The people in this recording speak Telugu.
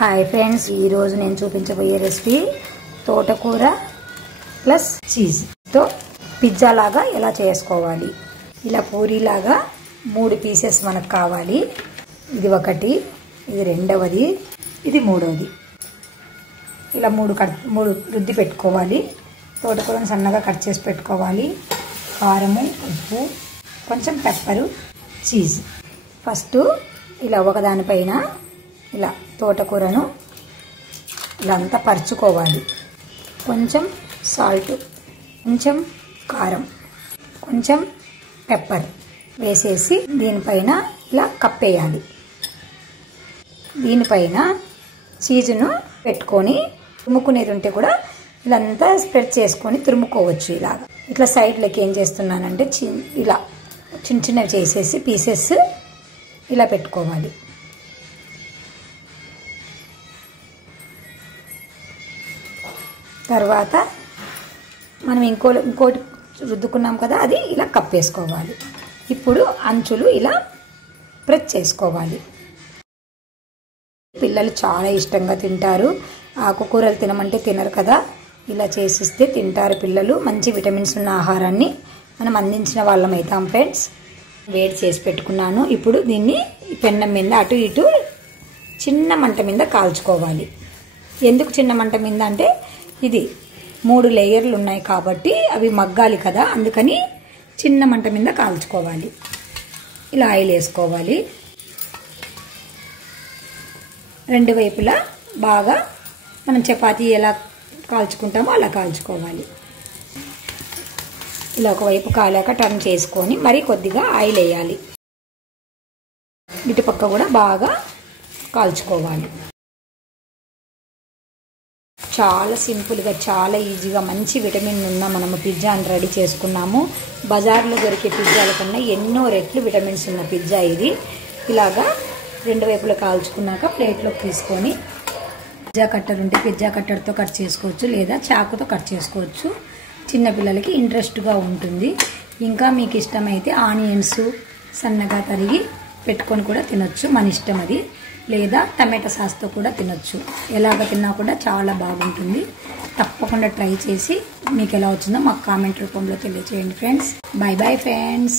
హాయ్ ఫ్రెండ్స్, ఈ రోజు నేను చూపించబోయే రెసిపీ తోటకూర ప్లస్ చీజ్ తో పిజ్జా లాగా ఎలా చేసుకోవాలి. ఇలా పూరీలాగా 3 పీసెస్ మనకు కావాలి. ఇది ఒకటి, ఇది రెండవది, ఇది మూడవది. ఇలా మూడు రుద్ది పెట్టుకోవాలి. తోటకూరను సన్నగా కట్ చేసి పెట్టుకోవాలి. కారము, ఉప్పు, కొంచెం పెప్పరు, చీజ్. ఫస్ట్ ఇలా ఒకదానిపైన ఇలా తోటకూరను ఇలా అంతా పరుచుకోవాలి. కొంచెం సాల్ట్, కొంచెం కారం, కొంచెం పెప్పర్ వేసేసి దీనిపైన ఇలా కప్పేయాలి. దీనిపైన చీజ్ను పెట్టుకొని తురుముకునేది ఉంటే కూడా ఇలాంతా స్ప్రెడ్ చేసుకొని తురుముకోవచ్చు. ఇలాగా ఇట్లా సైడ్లకి ఏం చేస్తున్నానంటే ఇలా చిన్న చిన్నవి చేసేసి పీసెస్ ఇలా పెట్టుకోవాలి. తర్వాత మనం ఇంకోటి రుద్దుకున్నాం కదా, అది ఇలా కప్పేసుకోవాలి. ఇప్పుడు అంచులు ఇలా ప్రెస్ చేసుకోవాలి. పిల్లలు చాలా ఇష్టంగా తింటారు. ఆకుకూరలు తినమంటే తినరు కదా, ఇలా చేసిస్తే తింటారు పిల్లలు. మంచి విటమిన్స్ ఉన్న ఆహారాన్ని మనం అందించిన వాళ్ళం అవుతాం ఫ్రెండ్స్. వేడి చేసి పెట్టుకున్నాను. ఇప్పుడు దీన్ని పెన్నం మీద అటు ఇటు చిన్న మంట మీద కాల్చుకోవాలి. ఎందుకు చిన్న మంట మీద అంటే ఇది 3 లేయర్లు ఉన్నాయి కాబట్టి అవి మగ్గాలి కదా, అందుకని చిన్న మంట మీద కాల్చుకోవాలి. ఇలా ఆయిల్ వేసుకోవాలి. 2 వైపులా బాగా మనం చపాతీ ఎలా కాల్చుకుంటామో అలా కాల్చుకోవాలి. ఇలా ఒకవైపు కాలాక టర్న్ చేసుకొని మరి కొద్దిగా ఆయిల్ వేయాలి. ఇటుపక్క కూడా బాగా కాల్చుకోవాలి. చాలా సింపుల్గా, చాలా ఈజీగా, మంచి విటమిన్ ఉన్న మనము పిజ్జాని రెడీ చేసుకున్నాము. బజార్లో దొరికే పిజ్జాల కన్నా ఎన్నో రెట్లు విటమిన్స్ ఉన్న పిజ్జా ఇది. ఇలాగా 2 వైపులా కాల్చుకున్నాక ప్లేట్లోకి తీసుకొని పిజ్జా కట్టర్ ఉంటే పిజ్జా కట్టర్తో కట్ చేసుకోవచ్చు, లేదా చాకుతో కట్ చేసుకోవచ్చు. చిన్నపిల్లలకి ఇంట్రెస్ట్గా ఉంటుంది. ఇంకా మీకు ఇష్టమైతే ఆనియన్స్ సన్నగా తరిగి పెట్టుకొని కూడా తినొచ్చు, మన ఇష్టం అది. లేదా టమాటా సాస్తో కూడా తినొచ్చు. ఎలాగ తిన్నా కూడా చాలా బాగుంటుంది. తప్పకుండా ట్రై చేసి మీకు ఎలా వచ్చిందో మాకు కామెంట్ రూపంలో తెలియజేయండి ఫ్రెండ్స్. By bye friends.